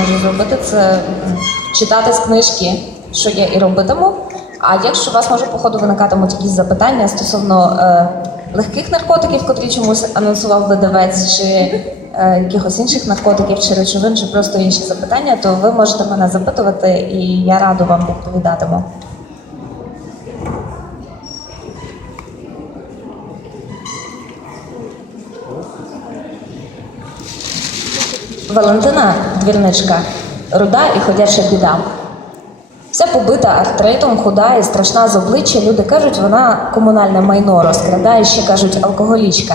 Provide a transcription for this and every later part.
можу зробити, це читати з книжки, що я і робитиму. А якщо у вас може по ходу виникатимуть якісь запитання стосовно е, легких наркотиків, котрі чомусь анонсував видавець, чи е, якихось інших наркотиків, чи речовин, чи просто інші запитання, то ви можете мене запитувати, і я радо вам відповідатиму. Валентина двірничка, руда і ходяча біда. Вся побита артритом, худа і страшна з обличчя. Люди кажуть, вона комунальне майно розкрадає, ще кажуть алкоголічка.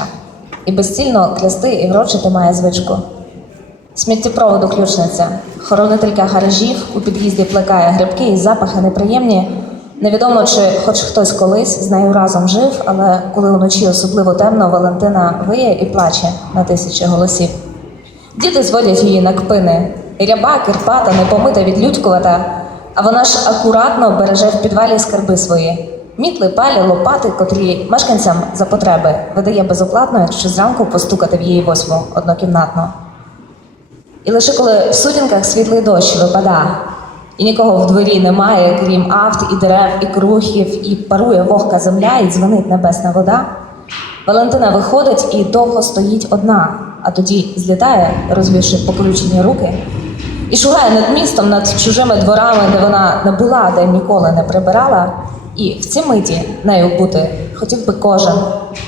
І безцільно клясти і врочити має звичку. Сміттєпроводу ключниця, хоронителька гаражів, у під'їзді плекає грибки і запахи неприємні. Невідомо, чи хоч хтось колись з нею разом жив, але коли вночі особливо темно, Валентина виє і плаче на тисячі голосів. Діти зводять її на кпини. Ряба, кирпата, непомита відлюдькувата, а вона ж акуратно береже в підвалі скарби свої. Мітли, палі, лопати, котрі мешканцям за потреби видає безоплатно, якщо зранку постукати в її восьму однокімнатно. І лише коли в сутінках світлий дощ випада, і нікого в дворі немає, крім авт і дерев, і крухів, і парує вогка земля, і дзвонить небесна вода. Валентина виходить і довго стоїть одна, а тоді злітає, розвівши покручені руки, і шугає над містом, над чужими дворами, де вона не була, де ніколи не прибирала. І в цій миті нею бути хотів би кожен,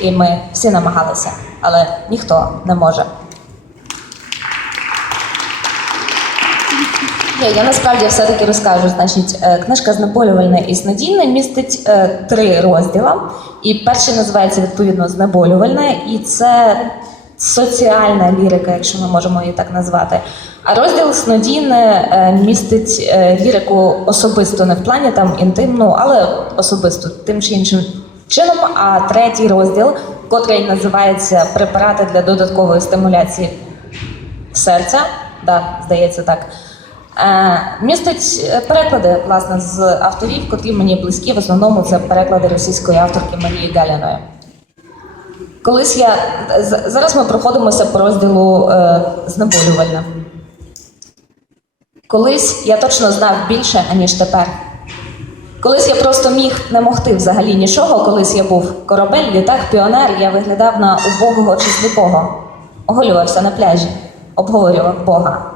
і ми всі намагалися, але ніхто не може. Я насправді все-таки розкажу. Значить, е, книжка знеболювальне і снодійне містить е, три розділа. І перший називається відповідно знеболювальне, і це соціальна лірика, якщо ми можемо її так назвати. А розділ снодійне е, містить е, лірику особисто, не в плані там інтимну, але особисто тим чи іншим чином. А третій розділ, котрий називається Препарати для додаткової стимуляції серця, да, здається так. Е, містить переклади власне з авторів, котрі мені близькі. В основному це переклади російської авторки Марії Галіної. Колись я зараз ми проходимося по розділу е, знеболювальне. Колись я точно знав більше, аніж тепер. Колись я просто міг не могти взагалі нічого, колись я був корабель, літак, піонер, я виглядав на убогого чи сліпого, оголювався на пляжі, обговорював Бога.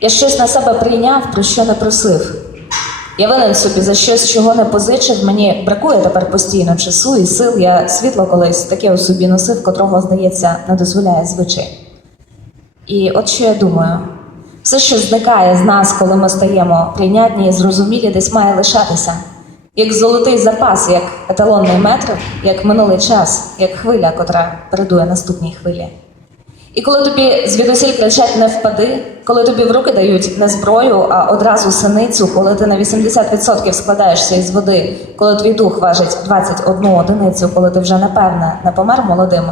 Я щось на себе прийняв, про що не просив. Я винен собі за щось, чого не позичив. Мені бракує тепер постійно часу і сил. Я світло колись таке у собі носив, котрого, здається, не дозволяє звичай. І от що я думаю: все, що зникає з нас, коли ми стаємо прийнятні і зрозумілі, десь має лишатися. Як золотий запас, як еталонний метр, як минулий час, як хвиля, котра передує наступній хвилі. І коли тобі звідусіль кричать не впади, коли тобі в руки дають не зброю, а одразу синицю, коли ти на 80% складаєшся із води, коли твій дух важить 21 одиницю, коли ти вже напевне не помер молодим,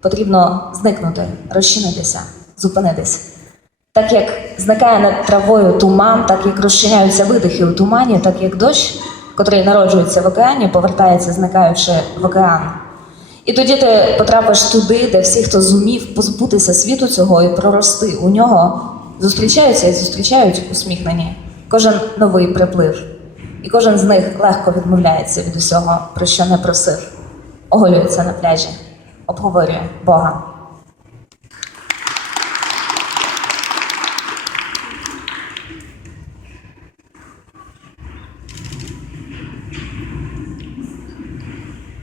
потрібно зникнути, розчинитися, зупинитись. Так як зникає над травою туман, так як розчиняються видихи у тумані, так як дощ, котрий народжується в океані, повертається, зникаючи в океан. І тоді ти потрапиш туди, де всі, хто зумів позбутися світу цього і прорости у нього, зустрічаються і зустрічають усміхнені. Кожен новий приплив. І кожен з них легко відмовляється від усього, про що не просив, оголюється на пляжі, обговорює Бога.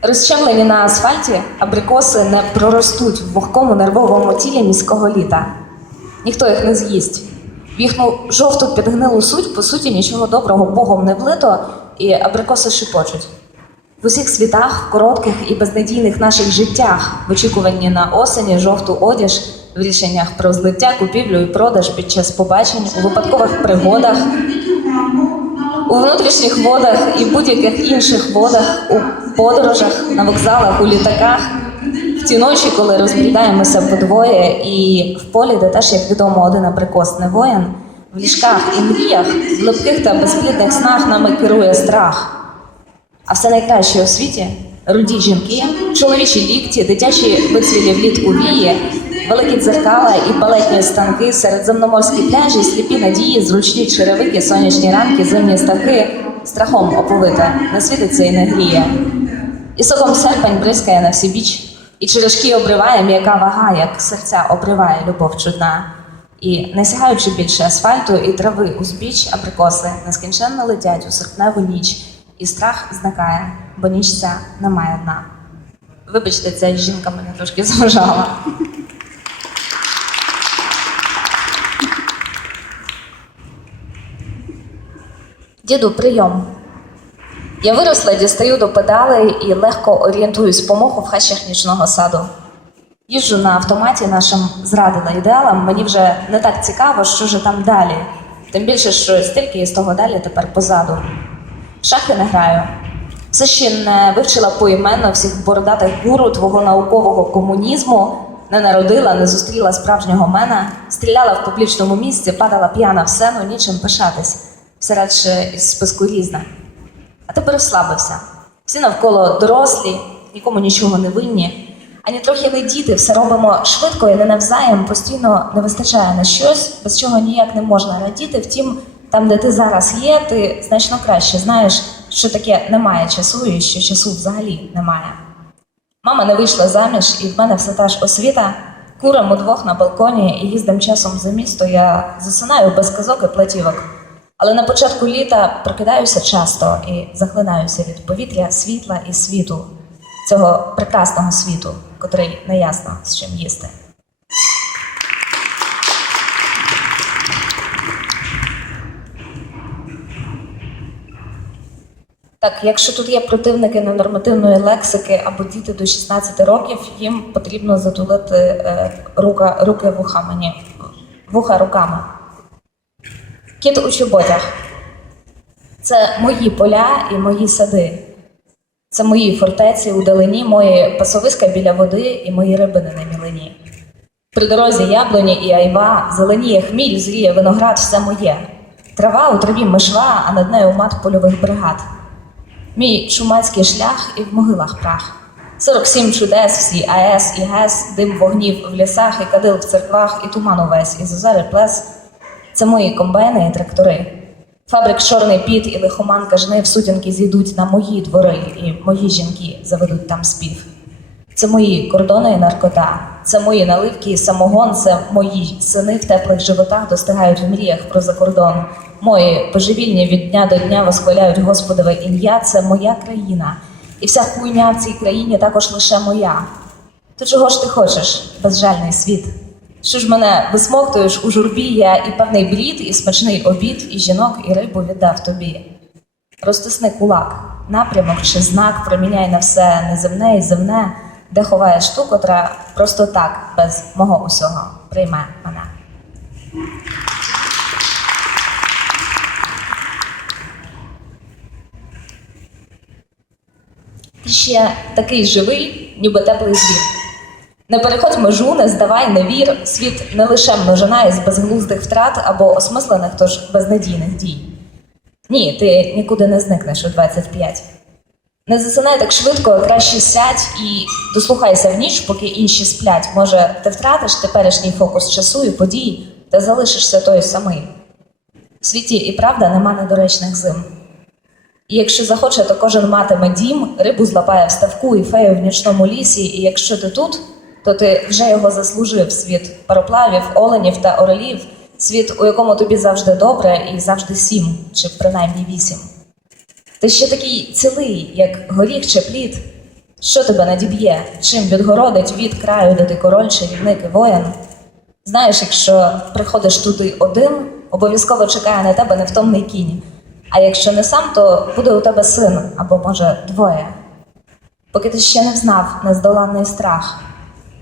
Розчавлені на асфальті абрикоси не проростуть в вогкому нервовому тілі міського літа. Ніхто їх не з'їсть. В їхню жовту підгнилу суть, по суті, нічого доброго Богом не влито, і абрикоси шипочуть. В усіх світах, коротких і безнадійних наших життях, в очікуванні на осені, жовту одіж, в рішеннях про злиття, купівлю і продаж під час побачень, у випадкових пригодах, у внутрішніх водах і будь-яких інших водах, у подорожах, на вокзалах, у літаках, в ті ночі, коли розглядаємося подвоє, і в полі, де теж, як відомо, один абрикос не воїн, в ліжках і мріях, в липких та безплідних снах нами керує страх. А все найкраще у світі руді жінки, чоловічі лікті, дитячі вицвілі влітку вії, великі дзеркала і балетні станки, середземноморські пляжі, сліпі надії, зручні черевики, сонячні ранки, зимні ставки, страхом оповита, не світиться і не. І соком серпень бризкає на всі біч, і черешки обриває м'яка вага, як серця обриває любов чудна. І не сягаючи більше асфальту і трави узбіч, абрикоси нескінченно летять у серпневу ніч, і страх зникає, бо ніч ця не має дна. Вибачте, ця жінка мене трошки заважала. Діду, прийом. Я виросла, дістаю до педалей і легко орієнтуюсь по моху в хащах нічного саду. Їжджу на автоматі нашим зрадила ідеалам, мені вже не так цікаво, що ж там далі. Тим більше, що стільки із того далі тепер позаду. В шахи не граю. Все ще не вивчила поіменно всіх бородатих гуру твого наукового комунізму, не народила, не зустріла справжнього мене, стріляла в публічному місці, падала п'яна в сцену, нічим пишатись. Все радше із списку різне. А тепер розслабився. Всі навколо дорослі, нікому нічого не винні. Ані трохи не діти, все робимо швидко і не навзаєм, постійно не вистачає на щось, без чого ніяк не можна радіти. Втім, там, де ти зараз є, ти значно краще знаєш, що таке немає часу і що часу взагалі немає. Мама не вийшла заміж, і в мене все та ж освіта. Курам удвох на балконі і їздим часом за місто. Я засинаю без казок і платівок. Але на початку літа прокидаюся часто і захлинаюся від повітря, світла і світу, цього прекрасного світу, котрий не ясно з чим їсти. Так, якщо тут є противники ненормативної лексики або діти до 16 років, їм потрібно затулити е, рука, руки вуха мені, вуха руками. Кіт у чоботях. Це мої поля і мої сади. Це мої фортеці у далині, мої пасовиська біля води і мої рибини на мілині. При дорозі яблуні і айва, зеленіє хміль, зріє виноград, все моє. Трава у траві мишва, а над нею мат польових бригад. Мій шумацький шлях і в могилах прах. 47 чудес, всі АЕС і ГЕС, дим вогнів в лісах, і кадил в церквах, і туман увесь, і зозери плес. Це мої комбайни і трактори. Фабрик чорний піт і лихоманка жнив сутінки зійдуть на мої двори, і мої жінки заведуть там спів. Це мої кордони і наркота, це мої наливки і самогон, це мої сини в теплих животах достигають в мріях про закордон. Мої божевільні від дня до дня восхваляють Господове ім'я, це моя країна. І вся хуйня в цій країні також лише моя. То чого ж ти хочеш, безжальний світ? Що ж мене висмоктуєш у журбі, я і певний брід, і смачний обід, і жінок, і рибу віддав тобі. Розтисни кулак, напрямок чи знак проміняй на все неземне і земне, де ховаєш ту, котра просто так, без мого усього, прийме мене. Ти ще такий живий, ніби теплий звір. Не переходь межу, не здавай, не вір. Світ не лише множина із безглуздих втрат або осмислених, тож безнадійних дій. Ні, ти нікуди не зникнеш у 25. Не засинай так швидко, краще сядь і дослухайся в ніч, поки інші сплять. Може, ти втратиш теперішній фокус часу і подій, та залишишся той самий. В світі і правда нема недоречних зим. І якщо захоче, то кожен матиме дім, рибу злапає в ставку і фею в нічному лісі. І якщо ти тут, то ти вже його заслужив світ пароплавів, оленів та орелів, світ, у якому тобі завжди добре і завжди сім, чи принаймні вісім. Ти ще такий цілий, як горіх чи плід. Що тебе надіб'є? Чим відгородить від краю, де ти король, чарівник і воїн? Знаєш, якщо приходиш туди один, обов'язково чекає на тебе невтомний кінь. А якщо не сам, то буде у тебе син або, може, двоє. Поки ти ще не взнав нездоланний страх,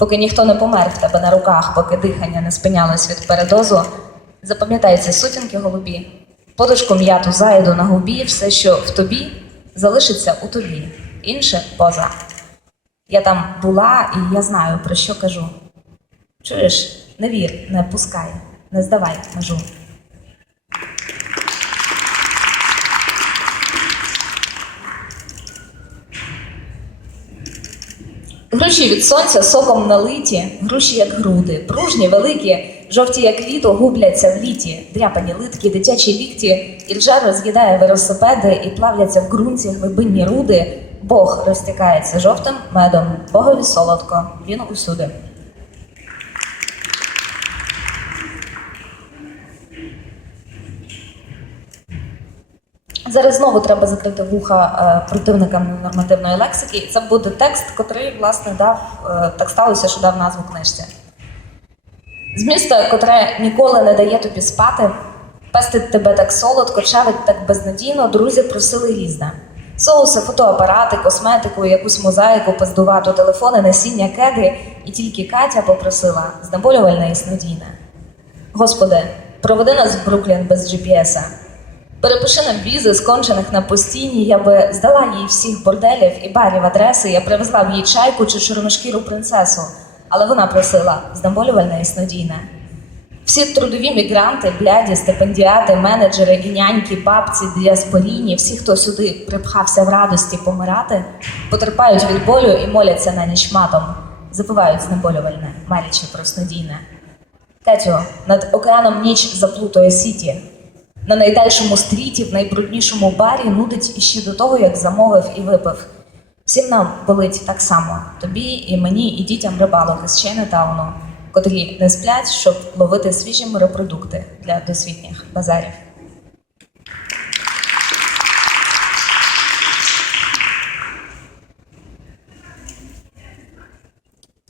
поки ніхто не помер в тебе на руках, поки дихання не спинялось від передозу, запам'ятай ці сутінки голубі, подушку м'яту зайду на губі, все, що в тобі, залишиться у тобі, інше поза. Я там була і я знаю, про що кажу. Чуєш, не вір, не пускай, не здавай межу. Груші від сонця соком налиті, груші як груди, пружні, великі, жовті, як літо, губляться в літі, дряпані литки, дитячі лікті, і ржа роз'їдає велосипеди і плавляться в ґрунті глибинні руди. Бог розтікається жовтим медом, Богові солодко, він усюди. Зараз знову треба закрити вуха е, противникам нормативної лексики. Це буде текст, котрий, власне, дав е, так сталося, що дав назву книжці. З міста, котре ніколи не дає тобі спати, пестить тебе так солодко, чавить так безнадійно, друзі просили різне. Соуси, фотоапарати, косметику, якусь мозаїку, пиздувату, телефони, насіння, кеди, і тільки Катя попросила знеболювальне і снодійне. Господи, проведи нас в Бруклін без GPS-а. Перепиши нам візи, скончених на постійні, я би здала їй всіх борделів і барів адреси, я привезла б їй чайку чи чорношкіру принцесу, але вона просила знеболювальне і снодійне. Всі трудові мігранти, бляді, стипендіати, менеджери, і няньки, бабці, діаспорійні, всі, хто сюди припхався в радості помирати, потерпають від болю і моляться на ніч матом, запивають знеболювальне, марячи про снодійне. Катю, над океаном ніч заплутує сіті. На найдальшому стріті, в найбруднішому барі нудить іще до того, як замовив і випив. Всім нам болить так само тобі і мені, і дітям рибалок із Чайнатауну, котрі не сплять, щоб ловити свіжі морепродукти для досвітніх базарів.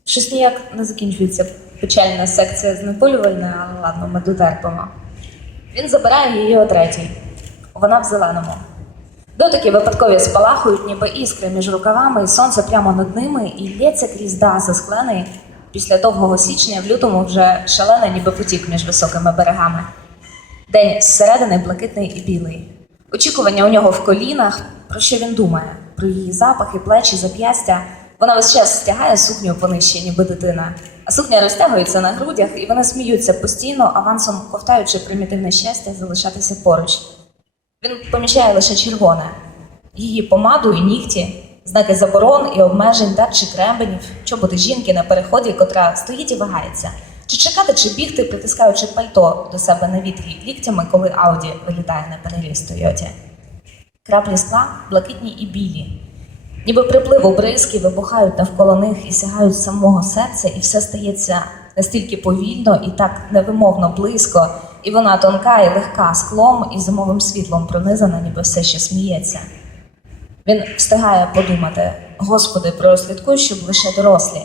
Щось ніяк не закінчується печальна секція знеболювальна, але ладно, ми дотерпимо. Він забирає її о третій. Вона в зеленому. Дотики випадкові спалахують, ніби іскри між рукавами, і сонце прямо над ними, і лється крізь дах засклений. Після довгого січня в лютому вже шалене, ніби потік між високими берегами. День зсередини блакитний і білий. Очікування у нього в колінах. Про що він думає? Про її запахи, плечі, зап'ястя. Вона весь час стягає сукню понижче, ніби дитина. Сукня розтягується на грудях, і вони сміються постійно, авансом ковтаючи примітивне щастя залишатися поруч. Він помічає лише червоне, її помаду і нігті, знаки заборон і обмежень, датчик рембенів, чоботи жінки на переході, котра стоїть і вагається. Чи чекати, чи бігти, притискаючи пальто до себе на вітрі ліктями, коли Ауді вилітає на переріз Тойоті. Краплі скла блакитні і білі. Ніби припливу бризки вибухають навколо них і сягають самого серця, і все стається настільки повільно і так невимовно близько, і вона тонка і легка склом і зимовим світлом пронизана, ніби все ще сміється. Він встигає подумати: Господи, прослідкуй, щоб лише дорослі.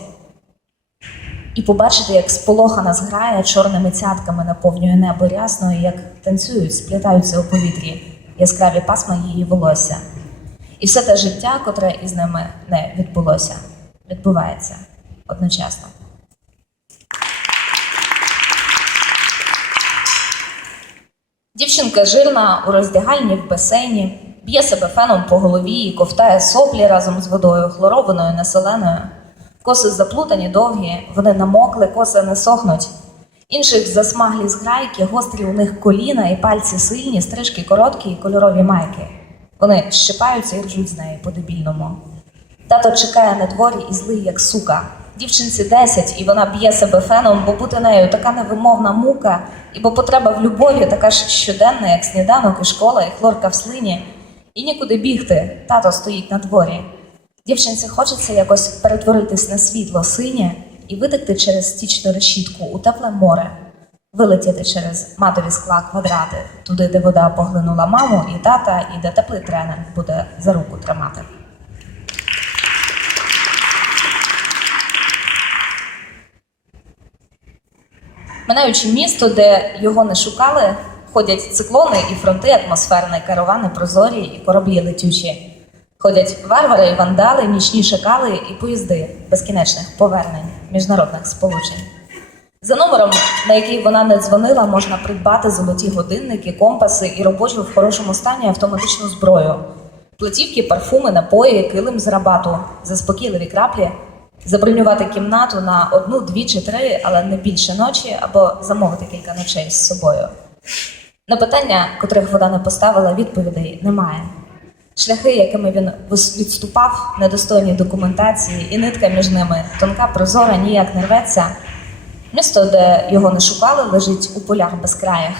І побачити, як сполохана зграя чорними цятками наповнює небо рясно, і як танцюють, сплітаються у повітрі яскраві пасма її волосся. І все те життя, котре із ними не відбулося, відбувається одночасно. Дівчинка жирна у роздягальні в басейні, б'є себе феном по голові і ковтає соплі разом з водою, хлорованою, неселеною. Коси заплутані довгі, вони намокли, коси не сохнуть. Інших засмаглі зграйки, гострі у них коліна і пальці сильні, стрижки короткі і кольорові майки. Вони щипаються і ржуть з неї по-дебільному. Тато чекає на дворі і злий, як сука. Дівчинці 10, і вона б'є себе феном, бо бути нею така невимовна мука, і бо потреба в любові така ж щоденна, як сніданок і школа, і хлорка в слині. І нікуди бігти. Тато стоїть на дворі. Дівчинці хочеться якось перетворитись на світло синє і витекти через стічну решітку у тепле море, вилетіти через матові скла квадрати, туди, де вода поглинула маму і тата, і де теплий тренер буде за руку тримати. Минаючи місто, де його не шукали, ходять циклони і фронти, атмосферні каравани прозорі і кораблі летючі. Ходять варвари і вандали, нічні шакали і поїзди безкінечних повернень міжнародних сполучень. За номером, на який вона не дзвонила, можна придбати золоті годинники, компаси і робочу в хорошому стані автоматичну зброю, платівки, парфуми, напої, килим з рабату, заспокійливі краплі, забронювати кімнату на одну, дві чи три, але не більше ночі, або замовити кілька ночей з собою. На питання, котрих вона не поставила, відповідей немає. Шляхи, якими він відступав, недостойні документації, і нитка між ними тонка, прозора, ніяк не рветься. Місто, де його не шукали, лежить у полях безкраях.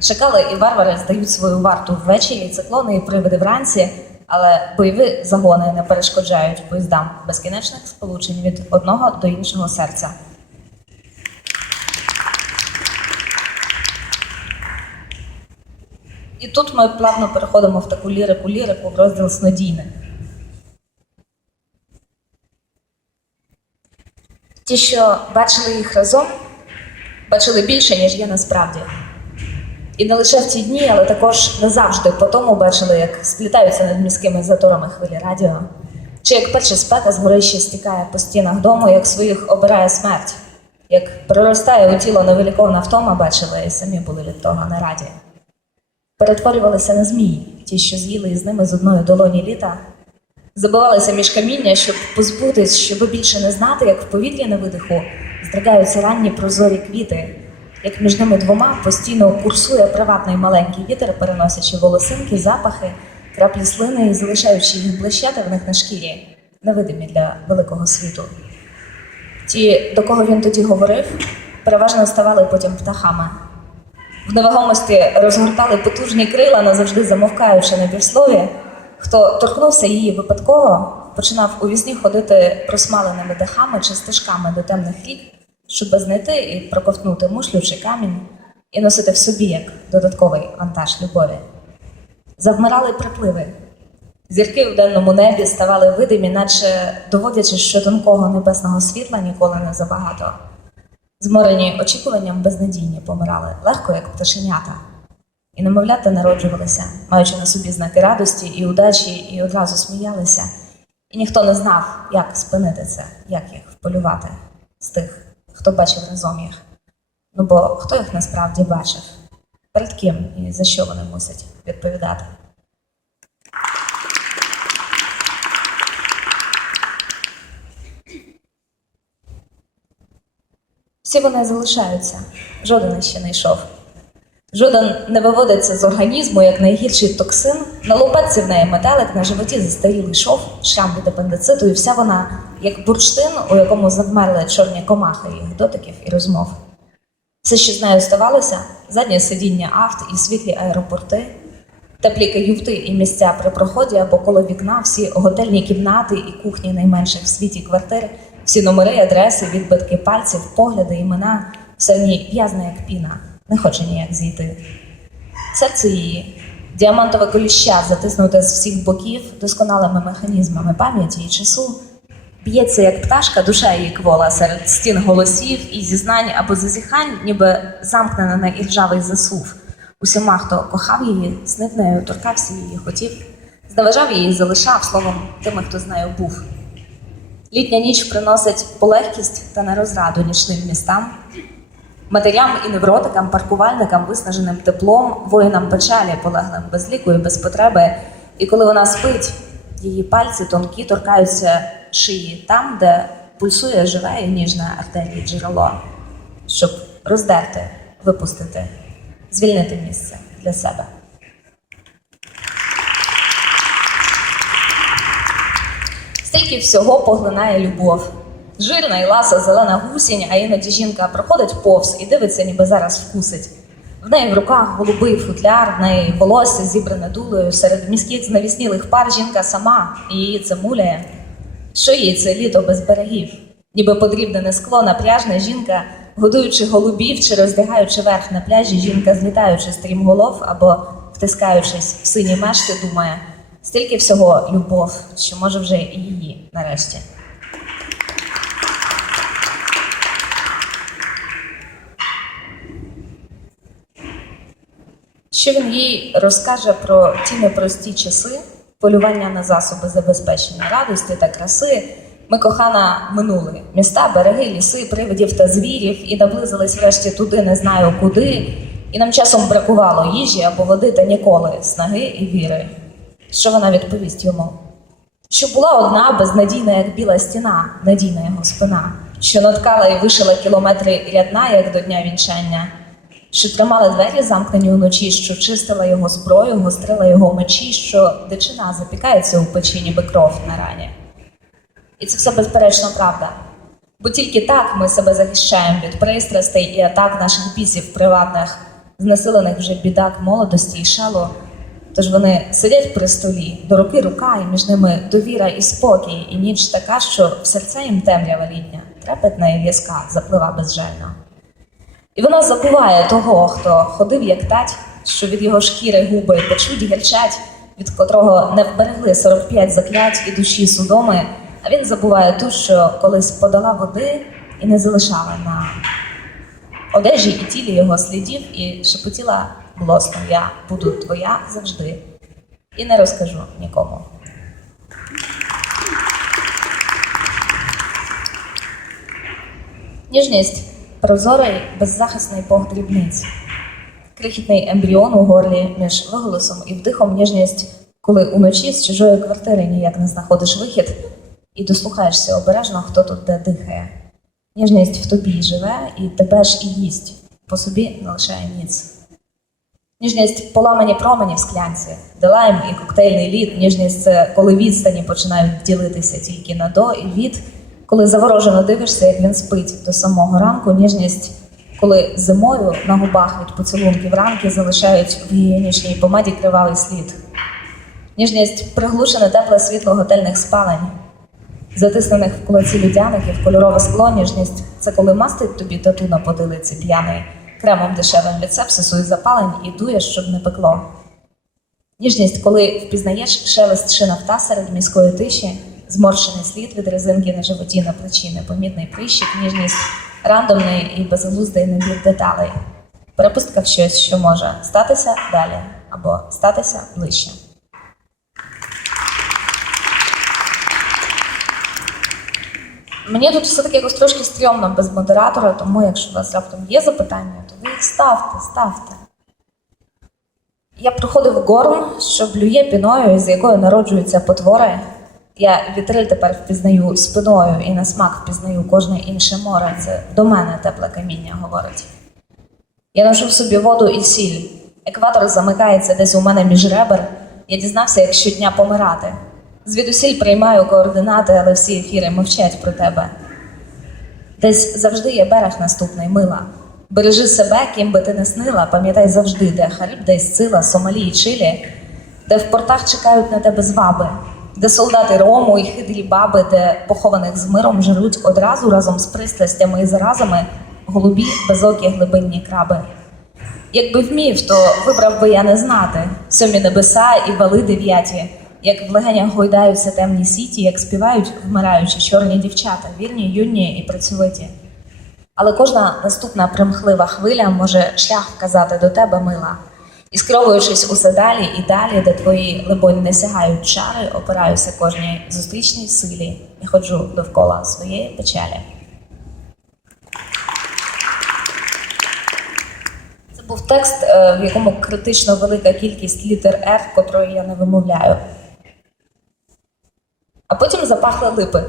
Шакали і варвари здають свою варту ввечері, циклони і привиди вранці, але бойові загони не перешкоджають поїздам безкінечних сполучень від одного до іншого серця. І тут ми плавно переходимо в таку лірику лірику в розділ снодійне. Ті, що бачили їх разом, бачили більше, ніж є насправді. І не лише в ті дні, але також не завжди по тому бачили, як сплітаються над міськими заторами хвилі радіо, чи як перша спека з горища стікає по стінах дому, як своїх обирає смерть, як проростає у тіло невиліковна втома, бачили, і самі були від того не раді. Перетворювалися на змії, ті, що з'їли із ними з одної долоні літа, забивалися між каміння, щоб позбутись, щоб більше не знати, як в повітрі на видиху здригаються ранні прозорі квіти, як між ними двома постійно курсує приватний маленький вітер, переносячи волосинки, запахи, краплі слини і залишаючи їх блищати в них на шкірі, невидимі для великого світу. Ті, до кого він тоді говорив, переважно ставали потім птахами. В невагомості розгортали потужні крила, назавжди замовкаючи на півслові. Хто торкнувся її випадково, починав у вісні ходити просмаленими дахами чи стежками до темних рік, щоб знайти і проковтнути мушлю чи камінь і носити в собі як додатковий вантаж любові. Завмирали припливи. Зірки в денному небі ставали видимі, наче доводячи, що тонкого небесного світла ніколи не забагато. Зморені очікуванням безнадійні помирали, легко, як пташенята. І немовлята народжувалися, маючи на собі знаки радості і удачі, і одразу сміялися. І ніхто не знав, як спинити це, як їх вполювати з тих, хто бачив разом їх. Ну бо хто їх насправді бачив? Перед ким і за що вони мусять відповідати? Всі вони залишаються, жоден ще не йшов. Жоден не виводиться з організму як найгірший токсин. На лопатці в неї метелик, на животі застарілий шов, шрам від апендициту, і вся вона як бурштин, у якому завмерли чорні комахи їх дотиків і розмов. Все, що з нею ставалося, заднє сидіння авт і світлі аеропорти, теплі каюти і місця при проході або коло вікна, всі готельні кімнати і кухні найменших в світі квартир, всі номери, адреси, відбитки пальців, погляди, імена, все в ній в'язне, як піна, не хоче ніяк зійти. Серце її, діамантове коліща, затиснуте з всіх боків досконалими механізмами пам'яті і часу, б'ється, як пташка, душа її квола серед стін голосів і зізнань або зазіхань, ніби замкнена на іржавий засув. Усіма, хто кохав її, снив нею, торкався її, хотів, зневажав її, залишав словом тими, хто з нею був. Літня ніч приносить полегкість та нерозраду нічним містам, матерям і невротикам, паркувальникам, виснаженим теплом, воїнам печалі, полеглим без ліку і без потреби. І коли вона спить, її пальці тонкі торкаються шиї там, де пульсує живе і ніжне артерії джерело, щоб роздерти, випустити, звільнити місце для себе. Стільки всього поглинає любов. Жирна і ласа зелена гусінь, а іноді жінка проходить повз і дивиться, ніби зараз вкусить. В неї в руках голубий футляр, в неї волосся зібране дулею. Серед міських знавіснілих пар жінка сама і її це муляє. Що їй це літо без берегів? Ніби подрібнене скло напряжна жінка, годуючи голубів чи роздягаючи верх на пляжі, жінка злітаючи стрімголов або втискаючись в сині мешти, думає, стільки всього любов, що може вже і її нарешті. Що він їй розкаже про ті непрості часи, полювання на засоби забезпечення радості та краси. Ми кохана минули міста, береги, ліси, привидів та звірів, і наблизились врешті туди, не знаю куди. І нам часом бракувало їжі або води та ніколи снаги і віри. Що вона відповість йому? Що була одна безнадійна, як біла стіна, надійна його спина, що наткала і вишила кілометри рядна, як до дня вінчання, що тримала двері замкнені уночі, що чистила його зброю, гострила його мечі, що дичина запікається у печі, ніби кров на рані. І це все безперечно правда. Бо тільки так ми себе захищаємо від пристрастей і атак наших бісів приватних, знесилених вже бідак молодості і шалу. Тож вони сидять при столі, до руки рука, і між ними довіра і спокій, і ніч така, що в серце їм темрява літня, трепетна і в'язка, заплива безжально. І вона забуває того, хто ходив як тать, що від його шкіри губи печуть і від котрого не вберегли 45 заклять і душі судоми, а він забуває ту, що колись подала води і не залишала на одежі і тілі його слідів, і шепотіла голосно Я буду твоя завжди. І не розкажу нікому. Ніжність прозорий, беззахисний Бог дрібниць, крихітний ембріон у горлі між виголосом і вдихом ніжність, коли уночі з чужої квартири ніяк не знаходиш вихід і дослухаєшся обережно, хто тут де дихає. Ніжність в тобі живе і тебе ж і їсть, по собі не лишає ніц. Ніжність поламані промені в склянці, делайм і коктейльний лід. Ніжність це коли відстані починають ділитися тільки на до і від, коли заворожено дивишся, як він спить до самого ранку. Ніжність, коли зимою на губах від поцілунків ранки залишають в гігієнічній помаді кривавий слід. Ніжність приглушене тепле світло готельних спалень, затиснених в кулаці людяників, кольорове скло, ніжність це коли мастить тобі тату на потилиці п'яний, кремом дешевим від сепсису і запалень і дує, щоб не пекло. Ніжність, коли впізнаєш шелест шинавта серед міської тиші, зморщений слід від резинки на животі на плечі, непомітний прищик, ніжність, рандомний і безглуздий набір деталей, перепустка в щось, що може статися далі або статися ближче. Мені тут все-таки якось трошки стрьомно без модератора, тому якщо у вас раптом є запитання, то ви їх ставте, ставте. Я проходив горн, що блює піною, з якою народжуються потвори. Я вітриль тепер впізнаю спиною і на смак впізнаю кожне інше море. Це до мене тепле каміння говорить. Я ношу в собі воду і сіль. Екватор замикається десь у мене між ребер. Я дізнався, як щодня помирати. Звідусіль приймаю координати, але всі ефіри мовчать про тебе. Десь завжди є берег наступний, мила. Бережи себе, ким би ти не снила, пам'ятай завжди, де Харіб, де Сцила, Сомалі і Чилі, де в портах чекають на тебе зваби, де солдати рому і хитрі баби, де похованих з миром жируть одразу разом з пристрастями і заразами голубі безокі глибинні краби. Якби вмів, то вибрав би я не знати сьомі небеса і вали дев'яті, як в легенях гойдаються темні сіті, як співають вмираючі чорні дівчата, вірні, юні і працьовиті. Але кожна наступна примхлива хвиля може шлях вказати до тебе, мила. І скеровуючись усе далі і далі, де твої, либонь, не сягають чари, опираюся кожній зустрічній силі і ходжу довкола своєї печалі. Це був текст, е, в якому критично велика кількість літер R, котрої я не вимовляю. А потім запахли липи.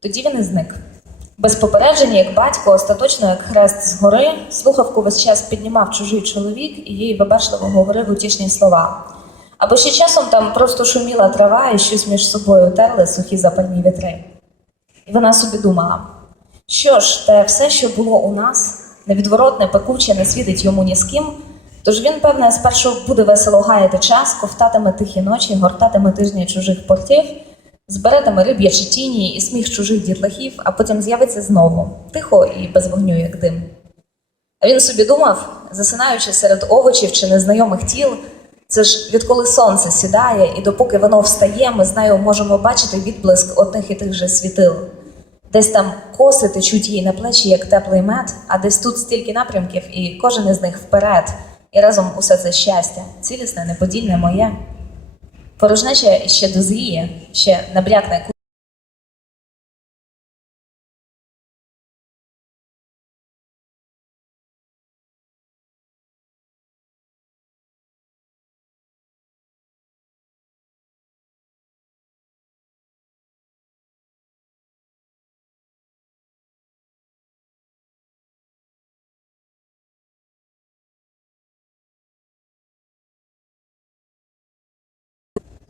Тоді він і зник. Без попередження, як батько, остаточно, як хрест згори, слухавку весь час піднімав чужий чоловік і їй вибачливо говорив утішні слова. Або ще часом там просто шуміла трава і щось між собою терли сухі запальні вітри. І вона собі думала: що ж, те все, що було у нас, невідворотне, пекуче, не світить йому ні з ким. Тож він, певне, спершу буде весело гаяти час, ковтатиме тихі ночі, гортатиме тижні чужих портів, збиратиме риб'ячі тіні і сміх чужих дітлахів, а потім з'явиться знову, тихо і без вогню, як дим. А він собі думав, засинаючи серед овочів чи незнайомих тіл, це ж відколи сонце сідає, і допоки воно встає, ми з нею можемо бачити відблиск одних і тих же світил. Десь там коси течуть їй на плечі, як теплий мед, а десь тут стільки напрямків, і кожен із них вперед, і разом усе це щастя, цілісне, неподільне моє. Порожнеча ще дозріє, ще набрякне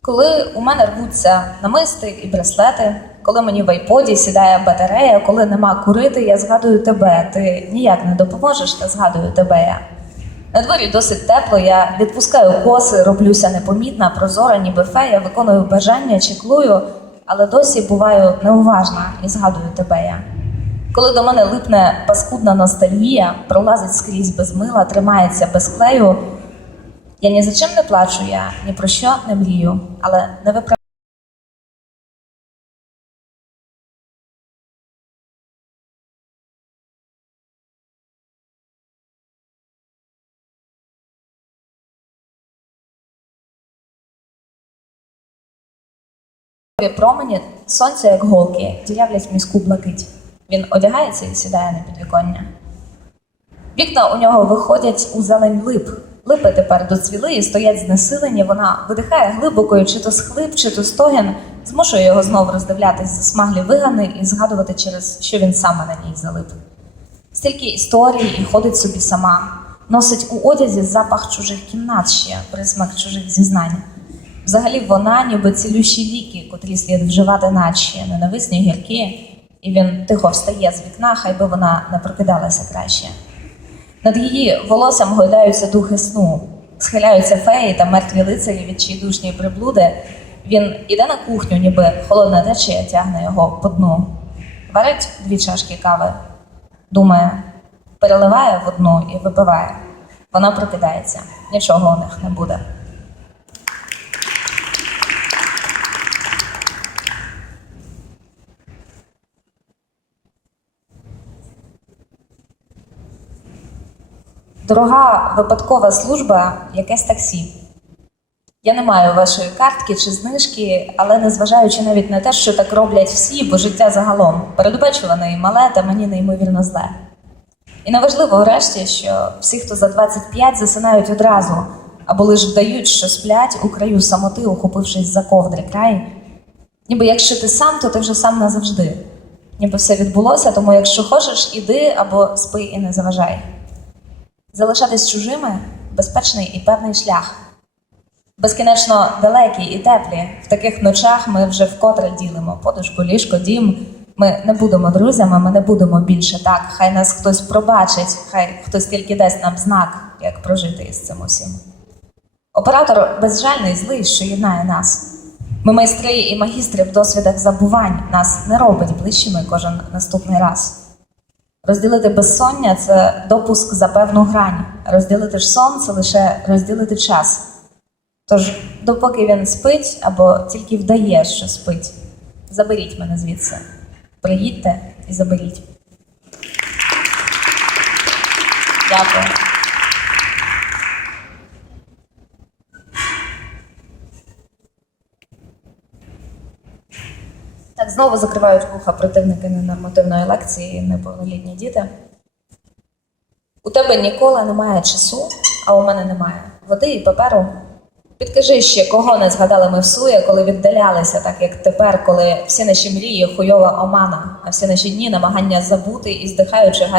Коли у мене рвуться намисти і браслети, коли мені в айподі сідає батарея, коли нема курити, я згадую тебе. Ти ніяк не допоможеш, та згадую тебе я. На дворі досить тепло, я відпускаю коси, роблюся непомітна, прозора, ніби фея, виконую бажання, чеклую, але досі буваю неуважна і згадую тебе я. Коли до мене липне паскудна ностальгія, пролазить скрізь без мила, тримається без клею, я ні за чим не плачу, я ні про що не мрію, але не виправляю. Промені сонця, як голки, ділявлять міську блакить. Він одягається і сідає на підвіконня. Вікна у нього виходять у зелень лип. Липи тепер доцвіли і стоять знесилені. Вона видихає глибоко, чи то схлип, чи то стогін, змушує його знов роздивлятись за смаглі вигани і згадувати, через що він саме на ній залип. Стільки історій і ходить собі сама, носить у одязі запах чужих кімнат ще, присмак чужих зізнань. Взагалі вона ніби цілющі ліки, котрі слід вживати наче ненависні гіркі, і він тихо встає з вікна, хай би вона не прокидалася краще. Над її волоссям гойдаються духи сну, схиляються феї та мертві лицарі від чийдушньої приблуди. Він іде на кухню, ніби холодна течія тягне його по дну. Варить дві чашки кави, думає, переливає в одну і випиває. Вона прокидається, нічого у них не буде. Дорога випадкова служба, якесь таксі. Я не маю вашої картки чи знижки, але незважаючи навіть на те, що так роблять всі, бо життя загалом передбачуване і мале, та мені неймовірно зле. І неважливо врешті, що всі, хто за 25, засинають одразу, або лиш вдають, що сплять у краю самоти, ухопившись за ковдри край. Ніби якщо ти сам, то ти вже сам назавжди. Ніби все відбулося, тому якщо хочеш, іди або спи і не заважай. Залишатись чужими безпечний і певний шлях. Безкінечно далекі і теплі. В таких ночах ми вже вкотре ділимо подушку, ліжко, дім. Ми не будемо друзями, ми не будемо більше так. Хай нас хтось пробачить, хай хтось тільки дасть нам знак, як прожити із цим усім. Оператор безжальний, злий, що єднає нас. Ми майстри і магістри в досвідах забувань нас не робить ближчими кожен наступний раз. Розділити безсоння це допуск за певну грань. Розділити ж сон це лише розділити час. Тож, допоки він спить або тільки вдає, що спить, заберіть мене звідси. Приїдьте і заберіть. Дякую. Так, знову закривають вуха противники ненормативної лекції, неповнолітні діти. У тебе ніколи немає часу, а у мене немає води і паперу. Підкажи ще, кого не згадали ми в сує, коли віддалялися, так як тепер, коли всі наші мрії хуйова омана, а всі наші дні намагання забути і здихаючи